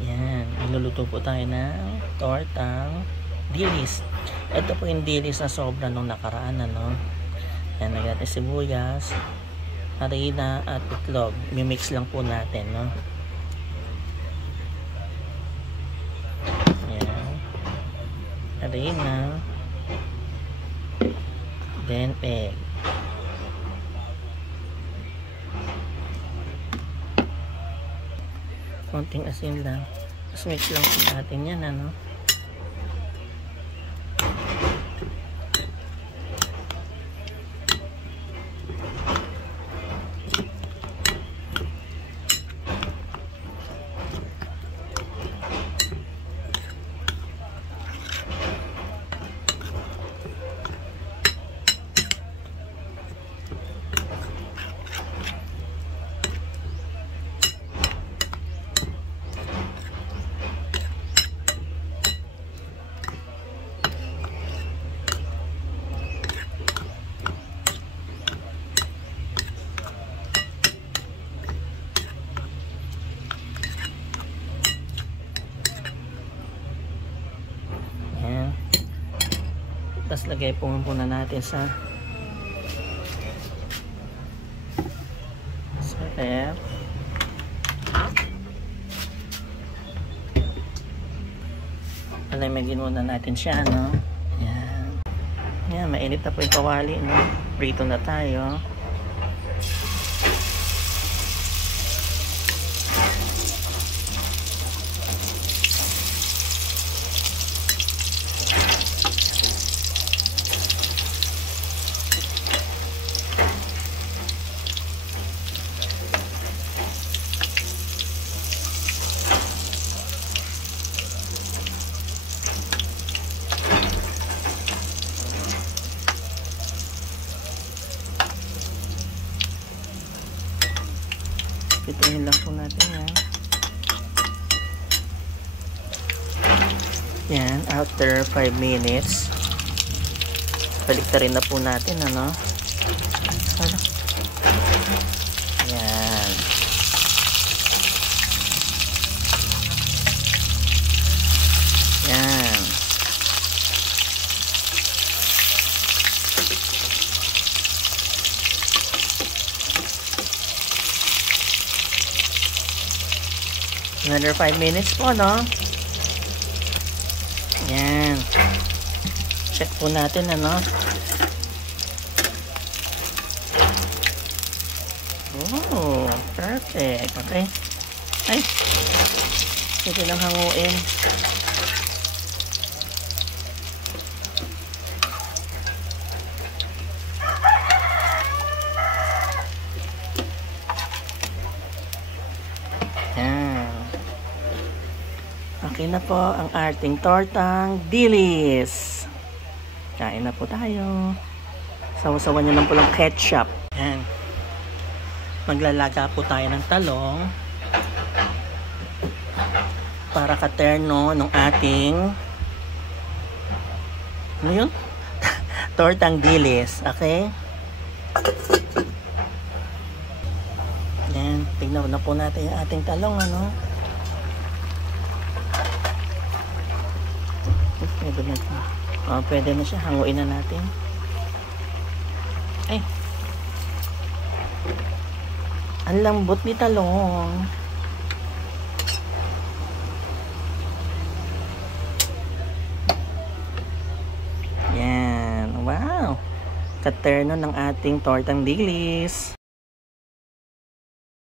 Yan, magluluto po tayo ng tortang dilis. Ito po yung dilis na sobra nung nakaraan, ano. Yan, lagyan natin sibuyas, harina at itlog. Mimix lang po natin, no. Yan, harina, then egg. Konting asin lang. Tapos mix lang po natin yan, ano. Tapos lagay po muna natin sa ref. Palamigin muna natin siya, no? Yan. Yan, mainit na po yung kawali, no? Prito na tayo. Pituhin lang po natin yan. Yan, after 5 minutes baliktarin na po natin, ano. Yan. Yan. Another 5 minutes po, no? Yan. Check po natin, ano? Oh, perfect. Okay. Ay, pwede lang hanguin. Okay na po ang ating tortang dilis. Kain na po tayo. Sawa-sawa nyo lang po lang ketchup. Yan. Maglalaga po tayo ng talong para katerno ng ating ano yun? Tortang dilis. Okay? Yan. Tignan na po natin yung ating talong, ano? Pwede na ito. Oh, pwede na siya. Hanguin na natin. Ay. Ang lambot ni talong. Yan. Wow. Katerno ng ating tortang dilis.